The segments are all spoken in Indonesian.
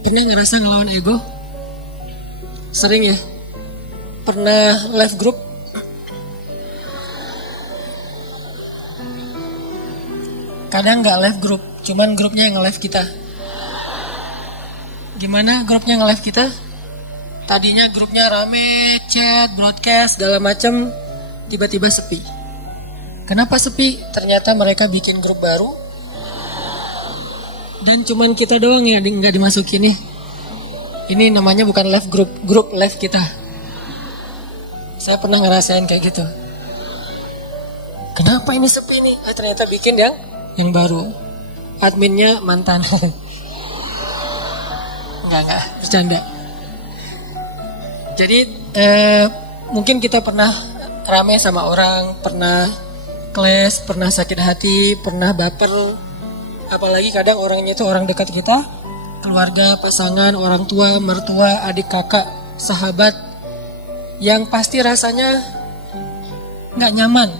Pernah ngerasa ngelawan ego? Sering ya? Pernah live group? Kadang nggak live group, cuman grupnya yang nge-live kita. Gimana grupnya nge-live kita? Tadinya grupnya rame, chat, broadcast, segala macam, tiba-tiba sepi. Kenapa sepi? Ternyata mereka bikin grup baru, dan cuman kita doang ya nggak dimasukin nih. Ini namanya bukan live group, grup live kita. Saya pernah ngerasain kayak gitu. Kenapa ini sepi nih? Ternyata bikin yang baru. Adminnya mantan. Enggak, bercanda. Jadi mungkin kita pernah rame sama orang, pernah clash, pernah sakit hati, pernah baper. Apalagi kadang orangnya itu orang dekat kita, keluarga, pasangan, orang tua, mertua, adik kakak, sahabat, yang pasti rasanya nggak nyaman.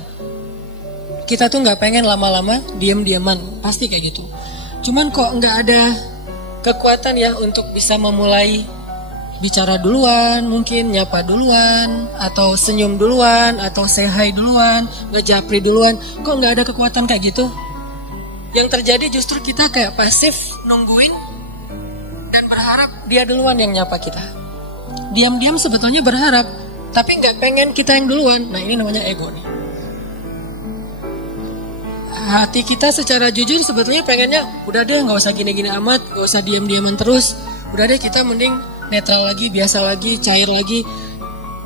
Kita tuh nggak pengen lama-lama diam-diaman, pasti kayak gitu. Cuman kok nggak ada kekuatan ya untuk bisa memulai bicara duluan, mungkin nyapa duluan, atau senyum duluan, atau say hi duluan, ngejapri duluan. Kok nggak ada kekuatan kayak gitu? Yang terjadi justru kita kayak pasif nungguin dan berharap dia duluan yang nyapa kita. Diam-diam sebetulnya berharap, tapi nggak pengen kita yang duluan. Nah, ini namanya ego nih. Hati kita secara jujur sebetulnya pengennya udah deh nggak usah gini-gini amat, nggak usah diam-diaman terus. Udah deh kita mending netral lagi, biasa lagi, cair lagi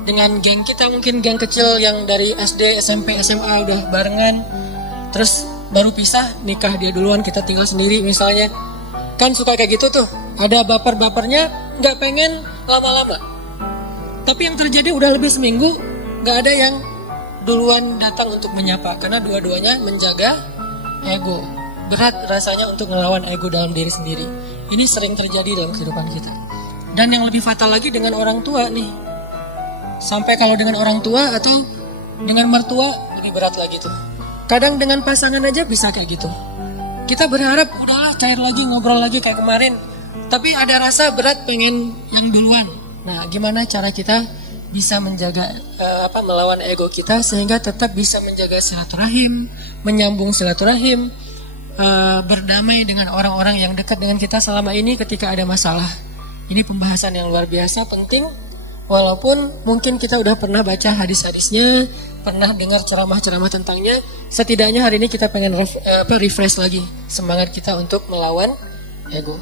dengan geng kita, mungkin geng kecil yang dari SD, SMP, SMA udah barengan. Terus baru pisah, nikah dia duluan, kita tinggal sendiri misalnya. Kan suka kayak gitu tuh, ada baper-bapernya, nggak pengen lama-lama. Tapi yang terjadi udah lebih seminggu, nggak ada yang duluan datang untuk menyapa, karena dua-duanya menjaga ego. Berat rasanya untuk ngelawan ego dalam diri sendiri. Ini sering terjadi dalam kehidupan kita. Dan yang lebih fatal lagi dengan orang tua nih. Sampai kalau dengan orang tua atau dengan mertua lebih berat lagi tuh. Kadang dengan pasangan aja bisa kayak gitu. Kita berharap udahlah cair lagi, ngobrol lagi kayak kemarin. Tapi ada rasa berat pengen yang duluan. Nah, gimana cara kita bisa menjaga melawan ego kita sehingga tetap bisa menjaga silaturahim, menyambung silaturahim, berdamai dengan orang-orang yang dekat dengan kita selama ini ketika ada masalah. Ini pembahasan yang luar biasa penting. Walaupun mungkin kita udah pernah baca hadis-hadisnya, pernah dengar ceramah-ceramah tentangnya, setidaknya hari ini kita pengen refresh lagi semangat kita untuk melawan ego.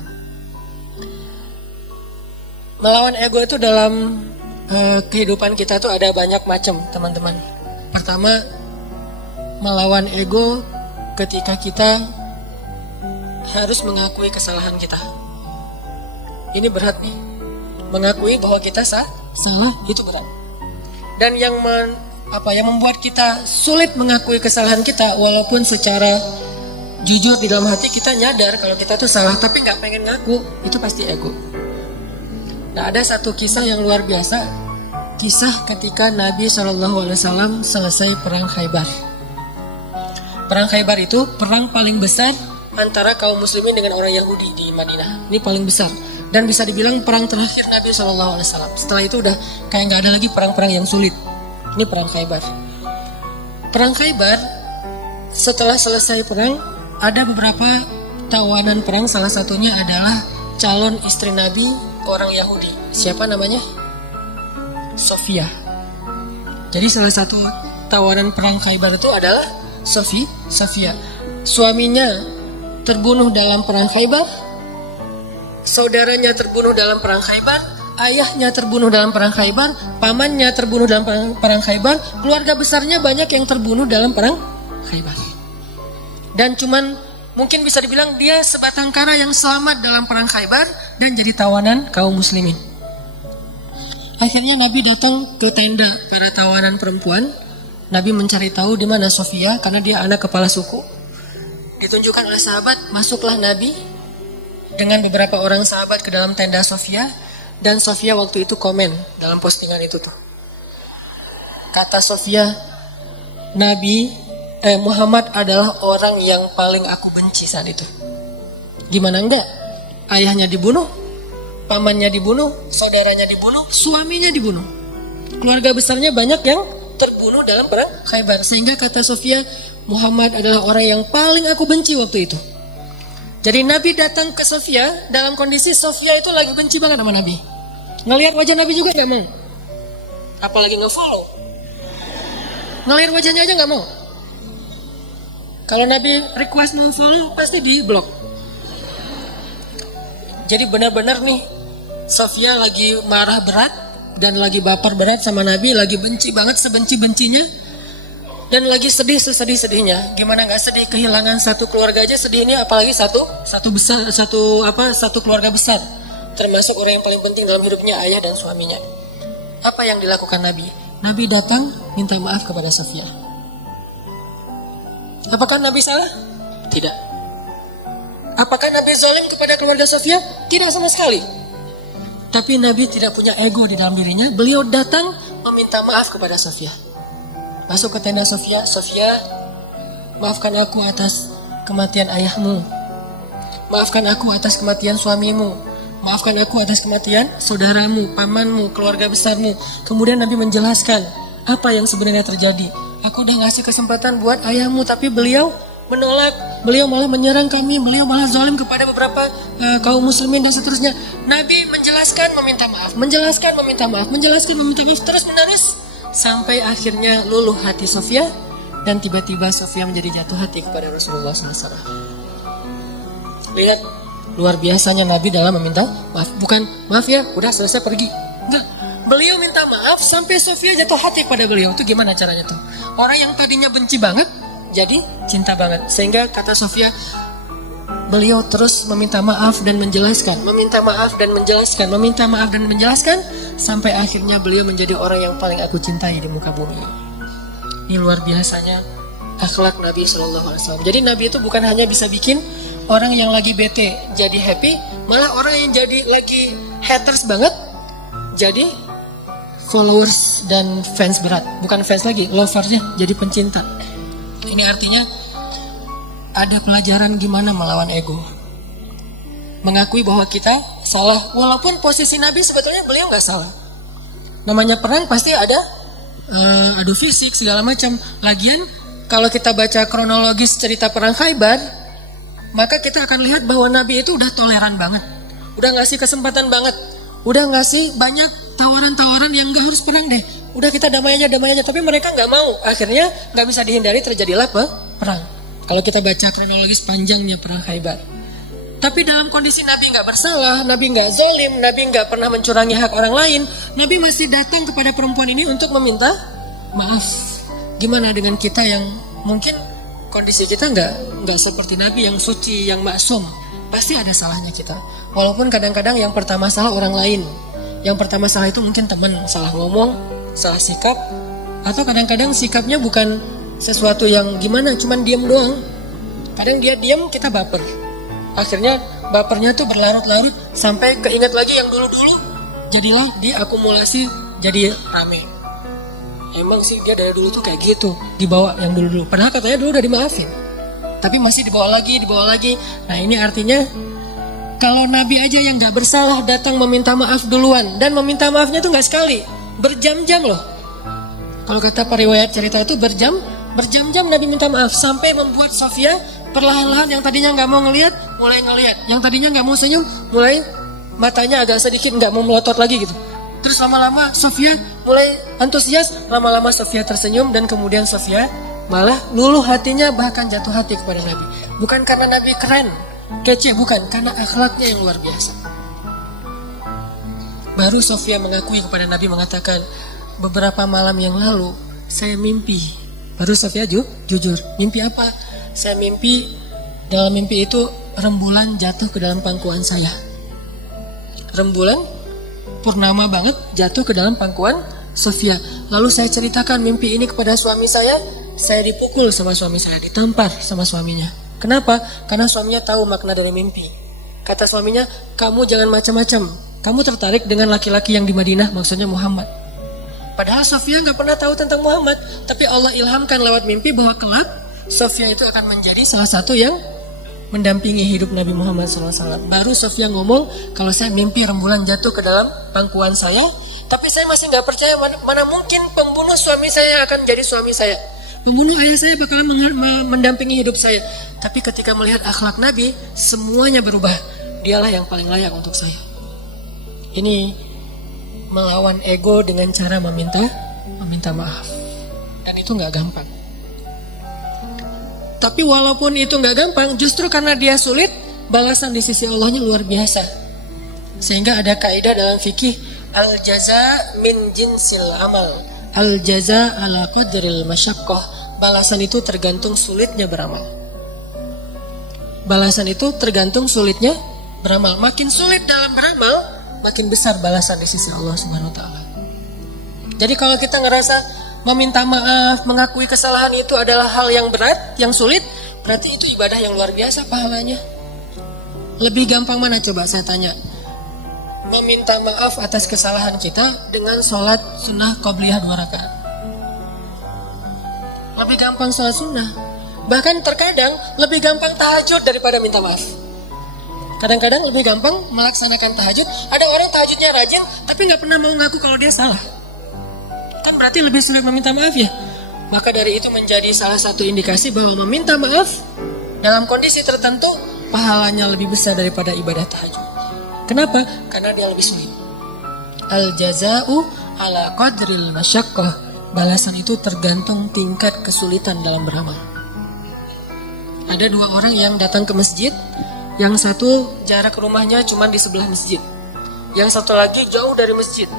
Melawan ego itu dalam kehidupan kita tuh ada banyak macam, teman-teman. Pertama, melawan ego ketika kita harus mengakui kesalahan kita. Ini berat nih. Mengakui bahwa kita salah itu berat. Dan yang membuat kita sulit mengakui kesalahan kita, walaupun secara jujur di dalam hati kita nyadar kalau kita tuh salah, tapi nggak pengen ngaku, itu pasti ego. Nah, ada satu kisah yang luar biasa, kisah ketika Nabi SAW selesai perang Khaybar. Perang Khaybar itu perang paling besar antara kaum muslimin dengan orang Yahudi di Madinah. Ini paling besar. Dan bisa dibilang perang terakhir Nabi SAW. Setelah itu udah kayak nggak ada lagi perang-perang yang sulit. Ini perang Khaybar. Perang Khaybar, setelah selesai perang, ada beberapa tawanan perang. Salah satunya adalah calon istri Nabi, orang Yahudi. Siapa namanya? Sofia. Jadi salah satu tawanan perang Khaybar itu adalah Sofia. Suaminya terbunuh dalam perang Khaybar, saudaranya terbunuh dalam perang Khaybar, ayahnya terbunuh dalam perang Khaybar, pamannya terbunuh dalam perang Khaybar, keluarga besarnya banyak yang terbunuh dalam perang Khaybar. Dan cuman mungkin bisa dibilang dia sebatang kara yang selamat dalam perang Khaybar dan jadi tawanan kaum muslimin. Akhirnya Nabi datang ke tenda para tawanan perempuan. Nabi mencari tahu di mana Sofia karena dia anak kepala suku. Ditunjukkan oleh sahabat, masuklah Nabi dengan beberapa orang sahabat ke dalam tenda Sofia, dan Sofia waktu itu komen dalam postingan itu tuh. Kata Sofia, Muhammad adalah orang yang paling aku benci saat itu. Gimana enggak? ayahnya dibunuh, pamannya dibunuh, saudaranya dibunuh, suaminya dibunuh. Keluarga besarnya banyak yang terbunuh dalam perang Khaybar. Sehingga kata Sofia, Muhammad adalah orang yang paling aku benci waktu itu. Jadi Nabi datang ke Sofia dalam kondisi Sofia itu lagi benci banget sama Nabi. Ngelihat wajah Nabi juga gak mau. Apalagi nge-follow. Ngelihat wajahnya aja gak mau. Kalau Nabi request nge-follow pasti di blok. Jadi benar-benar nih Sofia lagi marah berat dan lagi baper berat sama Nabi, lagi benci banget sebenci-bencinya dan lagi sedih sesedih-sedihnya. Gimana nggak sedih, kehilangan satu keluarga aja sedih ini, apalagi satu keluarga besar, termasuk orang yang paling penting dalam hidupnya, ayah dan suaminya. Apa yang dilakukan Nabi? Nabi datang minta maaf kepada Sofia. Apakah Nabi salah? Tidak. Apakah Nabi zalim kepada keluarga Sofia? Tidak sama sekali. Tapi Nabi tidak punya ego di dalam dirinya. Beliau datang meminta maaf kepada Sofia. Masuk ke tenda Sofia. Sofia, maafkan aku atas kematian ayahmu. Maafkan aku atas kematian suamimu. Maafkan aku atas kematian saudaramu, pamanmu, keluarga besarmu. Kemudian Nabi menjelaskan apa yang sebenarnya terjadi. Aku udah ngasih kesempatan buat ayahmu, tapi beliau menolak. Beliau malah menyerang kami. Beliau malah zalim kepada beberapa kaum muslimin dan seterusnya. Nabi menjelaskan, meminta maaf, menjelaskan, meminta maaf, menjelaskan, meminta maaf, terus menerus sampai akhirnya luluh hati Sofia dan tiba-tiba Sofia menjadi jatuh hati kepada Rasulullah SAW. Lihat luar biasanya Nabi dalam meminta maaf. Bukan maaf ya, udah selesai pergi. Enggak. Beliau minta maaf sampai Sofia jatuh hati pada beliau. Itu gimana caranya tuh? Orang yang tadinya benci banget jadi cinta banget. Sehingga kata Sofia, beliau terus meminta maaf dan menjelaskan, meminta maaf dan menjelaskan, meminta maaf dan menjelaskan, sampai akhirnya beliau menjadi orang yang paling aku cintai di muka bumi. Ini luar biasanya akhlak Nabi SAW. Jadi Nabi itu bukan hanya bisa bikin orang yang lagi bete jadi happy, malah orang yang jadi lagi haters banget jadi followers dan fans berat. Bukan fans lagi, loversnya jadi pencinta. Ini artinya ada pelajaran gimana melawan ego. Mengakui bahwa kita salah, walaupun posisi Nabi sebetulnya beliau nggak salah. Namanya perang pasti ada adu fisik segala macam. Lagian kalau kita baca kronologis cerita perang Khaybar, maka kita akan lihat bahwa Nabi itu udah toleran banget, udah ngasih kesempatan banget, udah ngasih banyak tawaran-tawaran yang nggak harus perang deh. Udah kita damai aja, tapi mereka nggak mau. Akhirnya nggak bisa dihindari, terjadilah perang. Kalau kita baca kronologis panjangnya perang Khaybar. Tapi dalam kondisi Nabi nggak bersalah, Nabi nggak zalim, Nabi nggak pernah mencurangi hak orang lain, Nabi masih datang kepada perempuan ini untuk meminta maaf. Gimana dengan kita yang mungkin kondisi kita nggak seperti Nabi yang suci, yang maksum? Pasti ada salahnya kita. Walaupun kadang-kadang yang pertama salah orang lain. Yang pertama salah itu mungkin teman, salah ngomong, salah sikap, atau kadang-kadang sikapnya bukan sesuatu yang gimana, cuman diam doang. Kadang dia diam, kita baper. Akhirnya bapernya tuh berlarut-larut sampai keinget lagi yang dulu-dulu, jadilah diakumulasi jadi rame. Emang sih dia dari dulu tuh kayak gitu, dibawa yang dulu-dulu. Padahal katanya dulu udah dimaafin, tapi masih dibawa lagi. Nah ini artinya kalau Nabi aja yang gak bersalah datang meminta maaf duluan, dan meminta maafnya tuh gak sekali, berjam-jam loh. Kalau kata periwayat cerita itu berjam-jam Nabi minta maaf, sampai membuat Sofia perlahan-lahan yang tadinya gak mau ngelihat, mulai ngelihat. Yang tadinya gak mau senyum, mulai matanya agak sedikit gak mau melotot lagi gitu. Terus lama-lama Sofia mulai antusias, lama-lama Sofia tersenyum, dan kemudian Sofia malah luluh hatinya, bahkan jatuh hati kepada Nabi. Bukan karena Nabi keren, kece, bukan, karena akhlaknya yang luar biasa. Baru Sofia mengakui kepada Nabi, mengatakan, beberapa malam yang lalu saya mimpi. Baru Sofia jujur, mimpi apa? Saya mimpi, dalam mimpi itu rembulan jatuh ke dalam pangkuan saya. Rembulan purnama banget jatuh ke dalam pangkuan Sofia. Lalu saya ceritakan mimpi ini kepada suami saya dipukul sama suami saya, ditampar sama suaminya. Kenapa? Karena suaminya tahu makna dari mimpi. Kata suaminya, kamu jangan macam-macam. Kamu tertarik dengan laki-laki yang di Madinah, maksudnya Muhammad. Padahal Sofia nggak pernah tahu tentang Muhammad, tapi Allah ilhamkan lewat mimpi bahwa kelak Sofia itu akan menjadi salah satu yang mendampingi hidup Nabi Muhammad SAW. Baru Sofia ngomong, kalau saya mimpi rembulan jatuh ke dalam pangkuan saya, tapi saya masih nggak percaya mana mungkin pembunuh suami saya akan jadi suami saya. Pembunuh ayah saya bakalan mendampingi hidup saya. Tapi ketika melihat akhlak Nabi, semuanya berubah. Dialah yang paling layak untuk saya. Ini melawan ego dengan cara meminta maaf. Dan itu nggak gampang. Tapi walaupun itu nggak gampang, justru karena dia sulit, balasan di sisi Allahnya luar biasa. Sehingga ada kaidah dalam fikih, al-jaza min jinsil amal, al-jaza ala qadril masyaqqah. Balasan itu tergantung sulitnya beramal. Balasan itu tergantung sulitnya beramal. Makin sulit dalam beramal, makin besar balasan di sisi Allah Subhanahu wa taala. Jadi kalau kita ngerasa meminta maaf, mengakui kesalahan itu adalah hal yang berat, yang sulit, berarti itu ibadah yang luar biasa pahalanya. Lebih gampang mana coba saya tanya? Meminta maaf atas kesalahan kita dengan sholat sunnah qobliyah 2 rakaat. Lebih gampang sholat sunnah. Bahkan terkadang lebih gampang tahajud daripada minta maaf. Kadang-kadang lebih gampang melaksanakan tahajud. Ada orang tahajudnya rajin, tapi nggak pernah mau ngaku kalau dia salah. Kan berarti lebih sulit meminta maaf ya. Maka dari itu menjadi salah satu indikasi bahwa meminta maaf dalam kondisi tertentu pahalanya lebih besar daripada ibadah tahajud. Kenapa? Karena dia lebih sulit. Al-jaza'u ala qadril masyaqqah. Balasan itu tergantung tingkat kesulitan dalam beramal. Ada 2 orang yang datang ke masjid. Yang satu jarak rumahnya cuma di sebelah masjid. Yang satu lagi jauh dari masjid.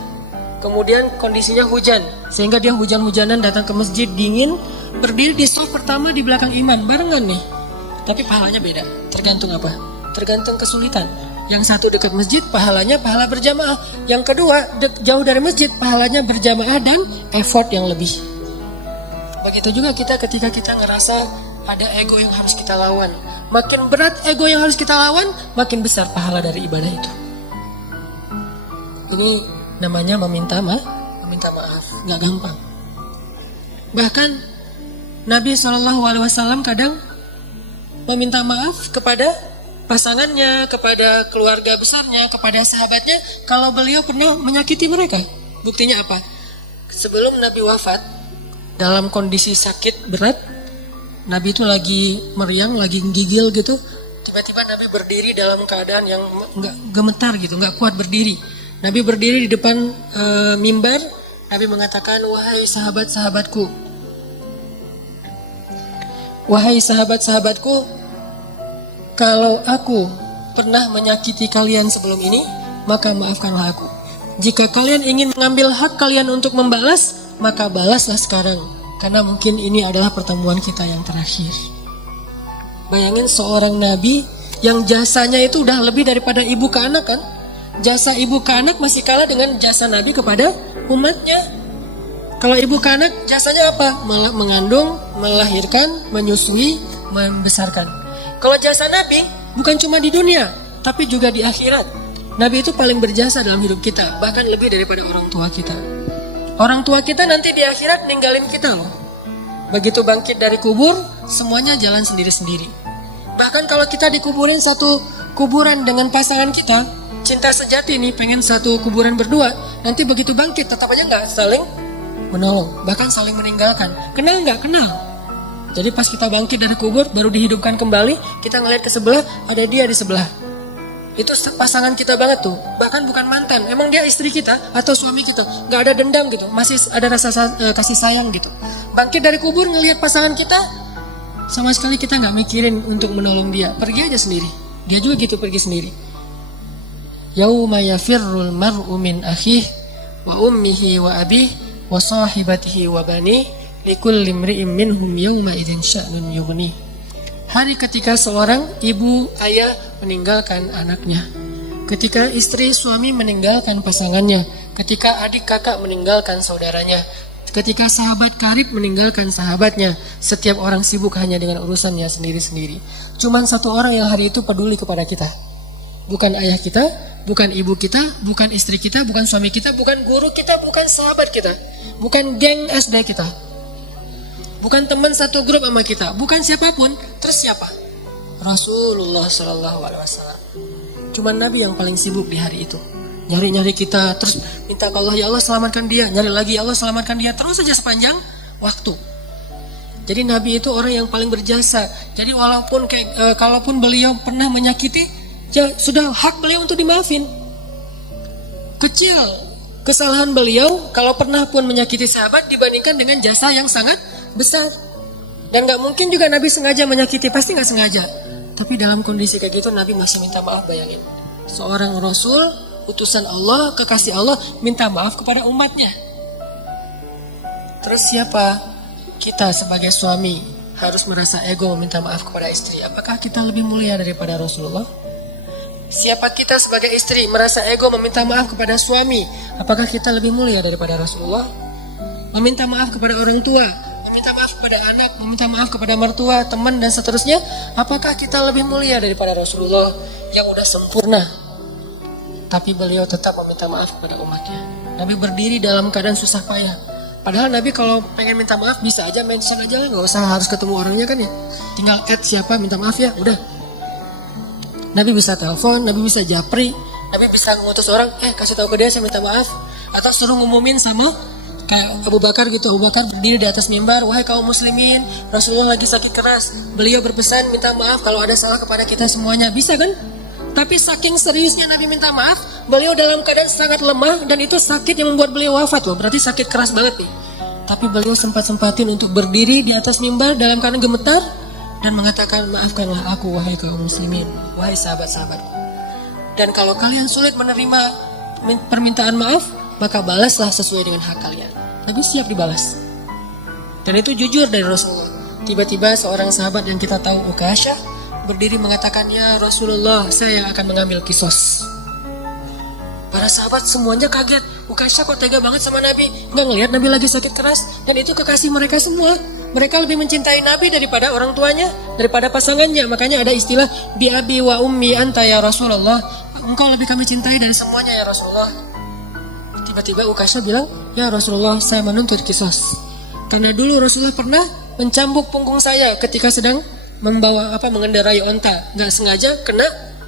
Kemudian kondisinya hujan, sehingga dia hujan-hujanan datang ke masjid dingin, berdiri di saf pertama di belakang imam, barengan nih. Tapi pahalanya beda, tergantung apa? Tergantung kesulitan. Yang satu dekat masjid, pahalanya pahala berjamaah. Yang kedua, jauh dari masjid, pahalanya berjamaah dan effort yang lebih. Begitu juga kita ketika kita ngerasa ada ego yang harus kita lawan. Makin berat ego yang harus kita lawan, makin besar pahala dari ibadah itu. Ini namanya meminta maaf, nggak gampang. Bahkan Nabi SAW kadang meminta maaf kepada pasangannya, kepada keluarga besarnya, kepada sahabatnya, kalau beliau pernah menyakiti mereka. Buktinya apa? Sebelum Nabi wafat, dalam kondisi sakit berat, Nabi itu lagi meriang, lagi gigil gitu. Tiba-tiba Nabi berdiri dalam keadaan yang nggak gemetar gitu, nggak kuat berdiri. Nabi berdiri di depan mimbar. Nabi mengatakan, wahai sahabat-sahabatku, wahai sahabat-sahabatku, kalau aku pernah menyakiti kalian sebelum ini, maka maafkanlah aku. Jika kalian ingin mengambil hak kalian untuk membalas, maka balaslah sekarang, karena mungkin ini adalah pertemuan kita yang terakhir. Bayangin seorang Nabi yang jasanya itu udah lebih daripada ibu ke anak kan? Jasa ibu ke anak masih kalah dengan jasa Nabi kepada umatnya. Kalau ibu ke anak jasanya apa? Mengandung, melahirkan, menyusui, membesarkan. Kalau jasa Nabi bukan cuma di dunia, tapi juga di akhirat. Nabi itu paling berjasa dalam hidup kita, bahkan lebih daripada orang tua kita. Orang tua kita nanti di akhirat ninggalin kita loh. Begitu bangkit dari kubur, semuanya jalan sendiri-sendiri. Bahkan kalau kita dikuburin satu kuburan dengan pasangan kita, cinta sejati nih, pengen satu kuburan berdua, nanti begitu bangkit tetap aja nggak saling menolong, bahkan saling meninggalkan. Kenal nggak? Kenal. Jadi pas kita bangkit dari kubur, baru dihidupkan kembali, kita ngeliat ke sebelah, ada dia di sebelah. Itu pasangan kita banget tuh, bahkan bukan mantan, emang dia istri kita atau suami kita, nggak ada dendam gitu, masih ada rasa kasih sayang gitu. Bangkit dari kubur ngelihat pasangan kita, sama sekali kita nggak mikirin untuk menolong dia, pergi aja sendiri. Dia juga gitu, pergi sendiri. Yauma yafirrul mar'u min akhihi wa ummihi wa abihi wa sahibatihi wa banihi likulli imri'in minhum yawma idzin sya'nun yughni. Hari ketika seorang ibu ayah meninggalkan anaknya, ketika istri suami meninggalkan pasangannya, ketika adik kakak meninggalkan saudaranya, ketika sahabat karib meninggalkan sahabatnya, setiap orang sibuk hanya dengan urusannya sendiri-sendiri. Cuman satu orang yang hari itu peduli kepada kita. Bukan ayah kita, bukan ibu kita, bukan istri kita, bukan suami kita, bukan guru kita, bukan sahabat kita, bukan geng SD kita, bukan teman satu grup sama kita, bukan siapapun. Terus siapa? Rasulullah Shallallahu Alaihi Wasallam. Cuman Nabi yang paling sibuk di hari itu. Nyari-nyari kita, terus minta ke Allah, ya Allah selamatkan dia. Nyari lagi, ya Allah selamatkan dia. Terus saja sepanjang waktu. Jadi Nabi itu orang yang paling berjasa. Jadi walaupun kalaupun beliau pernah menyakiti, ya sudah hak beliau untuk dimaafin. Kecil kesalahan beliau kalau pernah pun menyakiti sahabat dibandingkan dengan jasa yang sangat besar. Dan gak mungkin juga Nabi sengaja menyakiti, pasti gak sengaja. Tapi dalam kondisi kayak gitu Nabi masih minta maaf, bayangin. Seorang Rasul, utusan Allah, kekasih Allah, minta maaf kepada umatnya. Terus siapa? Kita sebagai suami harus merasa ego meminta maaf kepada istri. Apakah kita lebih mulia daripada Rasulullah? Siapa kita sebagai istri merasa ego meminta maaf kepada suami? Apakah kita lebih mulia daripada Rasulullah? Meminta maaf kepada orang tua, meminta maaf kepada anak, meminta maaf kepada mertua, teman dan seterusnya. Apakah kita lebih mulia daripada Rasulullah yang udah sempurna? Tapi beliau tetap meminta maaf kepada umatnya. Nabi berdiri dalam keadaan susah payah. Padahal Nabi kalau pengen minta maaf bisa aja mention aja, nggak usah harus ketemu orangnya kan ya. Tinggal add siapa minta maaf ya, udah. Nabi bisa telepon, Nabi bisa japri, Nabi bisa ngutus orang, kasih tahu ke dia saya minta maaf. Atau suruh ngumumin sama kayak Abu Bakar gitu. Abu Bakar berdiri di atas mimbar, wahai kaum muslimin, Rasulullah lagi sakit keras. Beliau berpesan minta maaf kalau ada salah kepada kita semuanya. Bisa kan? Tapi saking seriusnya Nabi minta maaf, beliau dalam keadaan sangat lemah dan itu sakit yang membuat beliau wafat loh. Berarti sakit keras banget nih. Tapi beliau sempat-sempatin untuk berdiri di atas mimbar dalam keadaan gemetar dan mengatakan, maafkanlah aku wahai kaum muslimin, wahai sahabat-sahabatku. Dan kalau kalian sulit menerima permintaan maaf, maka balaslah sesuai dengan hak kalian. Nabi siap dibalas. Dan itu jujur dari Rasulullah. Tiba-tiba seorang sahabat yang kita tahu, Ukasyah, berdiri mengatakan, ya Rasulullah, saya yang akan mengambil kisos. Para sahabat semuanya kaget. Ukasyah kok tega banget sama Nabi, nggak ngelihat Nabi lagi sakit keras. Dan itu kekasih mereka semua. Mereka lebih mencintai Nabi daripada orang tuanya, daripada pasangannya. Makanya ada istilah bi abi wa ummi anta ya Rasulullah. Engkau lebih kami cintai dari semuanya ya Rasulullah. Tiba-tiba Ukasyah bilang, ya Rasulullah, saya menuntut kisos. Karena dulu Rasulullah pernah mencambuk punggung saya ketika sedang mengendarai onta, nggak sengaja kena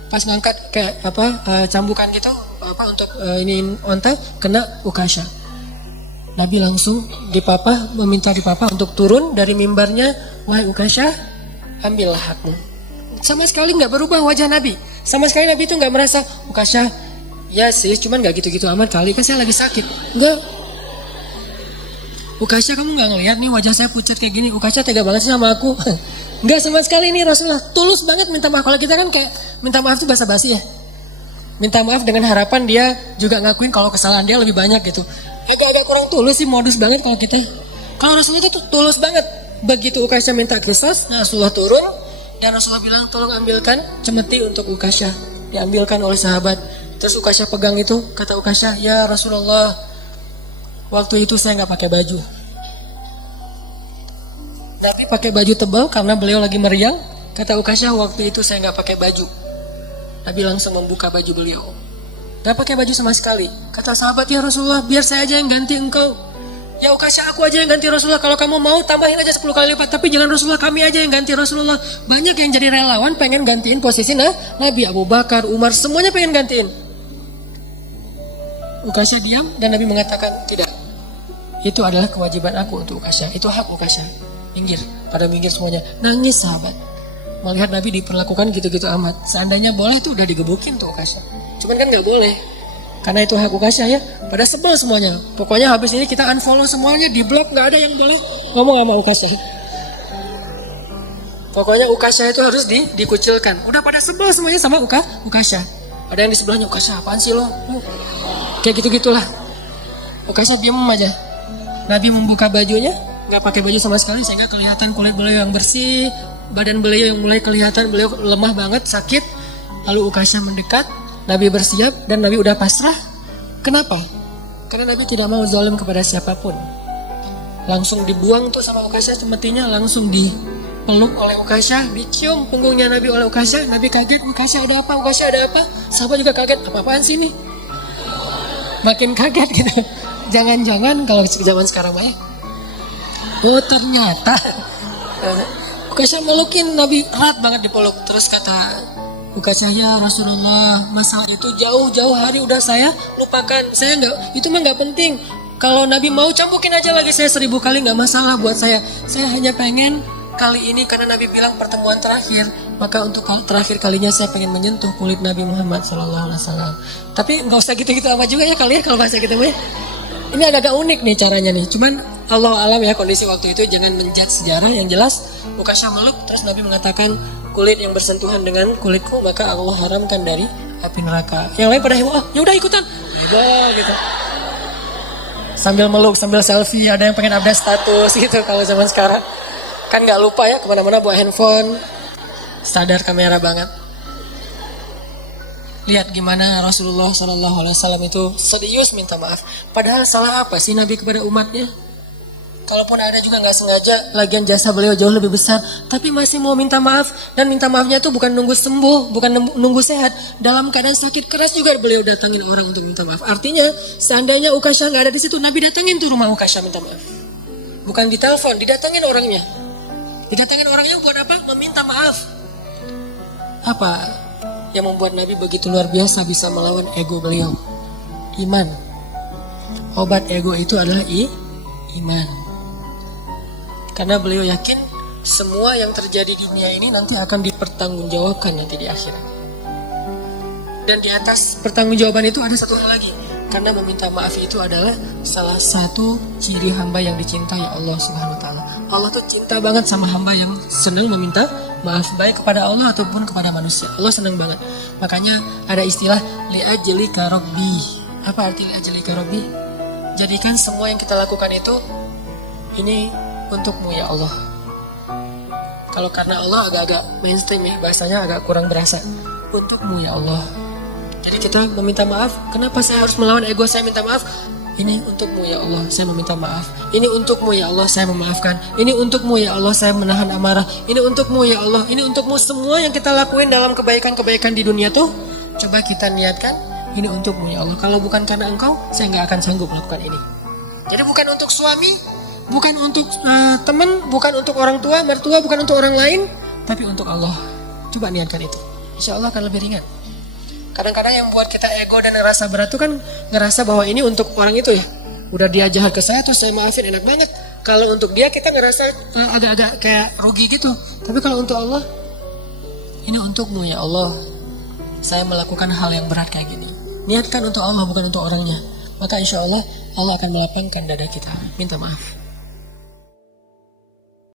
pas ngangkat kayak cambukan gitu untuk ini onta, kena Ukasyah. Nabi langsung meminta dipapa untuk turun dari mimbarnya, wahai Ukasyah, ambillah hakmu. Sama sekali nggak berubah wajah Nabi, sama sekali Nabi itu nggak merasa, Ukasyah, ya sih, cuman nggak gitu-gitu amat kali, kan saya lagi sakit. Enggak. Ukasyah, kamu nggak ngelihat nih wajah saya pucat kayak gini, Ukasyah tega banget sih sama aku. Enggak sama sekali, ini Rasulullah tulus banget minta maaf. Kalau kita kan kayak minta maaf itu basa-basi ya. Minta maaf dengan harapan dia juga ngakuin kalau kesalahan dia lebih banyak gitu. Agak-agak kurang tulus sih, modus banget kalau kita. Kalau Rasulullah itu tulus banget. Begitu Ukasyah minta kisos, Rasulullah turun dan Rasulullah bilang, tolong ambilkan cemeti untuk Ukasyah. Diambilkan oleh sahabat. Terus Ukasyah pegang itu, kata Ukasyah, ya Rasulullah, waktu itu saya nggak pakai baju. Nabi pakai baju tebal karena beliau lagi meriang. Kata Ukasyah, waktu itu saya nggak pakai baju. Nabi langsung membuka baju beliau. Nggak pakai baju sama sekali. Kata sahabat, ya Rasulullah, biar saya aja yang ganti engkau. Ya Ukasyah, aku aja yang ganti Rasulullah. Kalau kamu mau tambahin aja 10 kali lipat. Tapi jangan Rasulullah, kami aja yang ganti Rasulullah. Banyak yang jadi relawan pengen gantiin posisi Nabi. Abu Bakar, Umar, semuanya pengen gantiin. Ukasyah diam dan Nabi mengatakan, tidak. Itu adalah kewajiban aku untuk Ukasyah. Itu hak Ukasyah. Minggir, pada minggir semuanya. Nangis sahabat melihat Nabi diperlakukan gitu-gitu amat. Seandainya boleh tuh udah digebukin tuh Ukasyah. Cuman kan gak boleh, karena itu hak Ukasyah ya. Pada sebel semuanya. Pokoknya habis ini kita unfollow semuanya, di blog, gak ada yang boleh ngomong sama Ukasyah. Pokoknya Ukasyah itu harus dikucilkan. Udah pada sebel semuanya sama Ukasyah. Ada yang di sebelahnya, Ukasyah apaan sih lo? Kayak gitu-gitulah. Ukasyah diam aja. Nabi membuka bajunya, nggak pakai baju sama sekali sehingga kelihatan kulit beliau yang bersih, badan beliau yang mulai kelihatan beliau lemah banget, sakit. Lalu Ukasyah mendekat, Nabi bersiap dan Nabi udah pasrah. Kenapa? Karena Nabi tidak mau zalim kepada siapapun. Langsung dibuang tuh sama Ukasyah cemetinya, langsung dipeluk oleh Ukasyah, dicium punggungnya Nabi oleh Ukasyah. Nabi kaget, Ukasyah ada apa? Ukasyah ada apa? Sahabat juga kaget, apa-apaan sih ini? Makin kaget gitu. Jangan-jangan kalau zaman sekarang mah, oh ternyata Ukasha melukin Nabi erat banget dipeluk. Terus kata Ukasha, ya Rasulullah, masalah itu jauh-jauh hari udah saya lupakan. Saya nggak, itu mah nggak penting. Kalau Nabi mau cambukin aja lagi saya 1000 kali, nggak masalah buat saya. Saya hanya pengen kali ini karena Nabi bilang pertemuan terakhir, maka untuk terakhir kalinya saya pengen menyentuh kulit Nabi Muhammad SAW. Tapi nggak usah gitu-gitu amat juga ya kali ya kalau bahasa kita mah. Ini agak-agak unik nih caranya nih. Cuman Allah alam ya kondisi waktu itu, jangan menjudge sejarah. Yang jelas Ukasha meluk, terus Nabi mengatakan kulit yang bersentuhan dengan kulitku maka Allah haramkan dari api neraka. Yang lain pada heboh, ya udah ikutan, heboh gitu. Sambil meluk, sambil selfie, ada yang pengen update status gitu kalau zaman sekarang. Kan nggak lupa ya kemana-mana bawa handphone, sadar kamera banget. Lihat gimana Rasulullah SAW itu serius minta maaf. Padahal salah apa sih Nabi kepada umatnya? Kalaupun ada juga nggak sengaja, lagian jasa beliau jauh lebih besar, tapi masih mau minta maaf. Dan minta maafnya tuh bukan nunggu sembuh, bukan nunggu sehat. Dalam keadaan sakit keras juga beliau datangin orang untuk minta maaf. Artinya seandainya Ukasha nggak ada di situ, Nabi datangin tuh rumah Ukasha minta maaf. Bukan ditelepon, didatangin orangnya. Didatangin orangnya buat apa? Meminta maaf. Apa yang membuat Nabi begitu luar biasa bisa melawan ego beliau? Iman. Obat ego itu adalah iman. Karena beliau yakin semua yang terjadi di dunia ini nanti akan dipertanggungjawabkan nanti di akhirat. Dan di atas pertanggungjawaban itu ada satu hal lagi. Karena meminta maaf itu adalah salah satu ciri hamba yang dicintai Allah Subhanahu wa taala. Allah tuh cinta banget sama hamba yang senang meminta maaf, baik kepada Allah ataupun kepada manusia. Allah senang banget. Makanya ada istilah li'ajlika rabbi. Apa arti li'ajlika rabbi? Jadikan semua yang kita lakukan itu ini untukmu ya Allah. Kalau karena Allah agak-agak mainstream ya, bahasanya agak kurang berasa. Untukmu ya Allah. Jadi kita meminta maaf. Kenapa saya harus melawan ego saya minta maaf? Ini untukmu ya Allah, saya meminta maaf. Ini untukmu ya Allah, saya memaafkan. Ini untukmu ya Allah, saya menahan amarah. Ini untukmu ya Allah, ini untukmu. Semua yang kita lakuin dalam kebaikan-kebaikan di dunia tuh, coba kita niatkan, ini untukmu ya Allah. Kalau bukan karena engkau, saya nggak akan sanggup melakukan ini. Jadi bukan untuk suami, bukan untuk teman, bukan untuk orang tua, mertua, bukan untuk orang lain, tapi untuk Allah. Coba niatkan itu. Insya Allah akan lebih ringan. Kadang-kadang yang buat kita ego dan ngerasa berat itu kan ngerasa bahwa ini untuk orang itu ya. Udah dia jahat ke saya tuh saya maafin, enak banget. Kalau untuk dia kita ngerasa agak-agak kayak rugi gitu. Tapi kalau untuk Allah, ini untukmu ya Allah. Saya melakukan hal yang berat kayak gini. Niatkan untuk Allah bukan untuk orangnya. Maka insya Allah Allah akan melapangkan dada kita. Minta maaf.